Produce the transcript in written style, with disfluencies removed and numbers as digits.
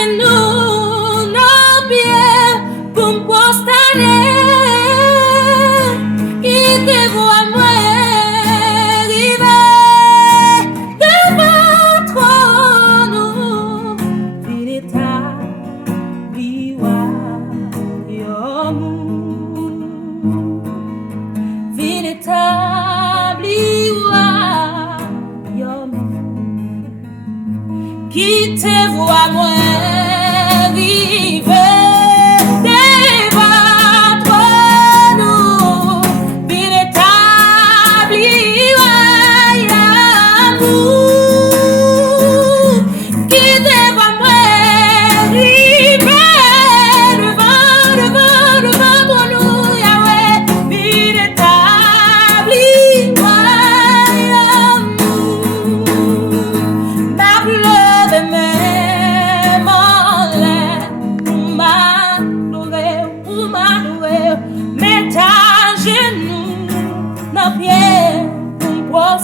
genoux, nos pieds pour me prosterner. Qui te voit moi arriver devant trône, il est à qui te voit moi arriver devant trône, il établit amour. Qui te voit moi arriver devant trône, Yahweh, il établit mets ta genou, nos pieds, pour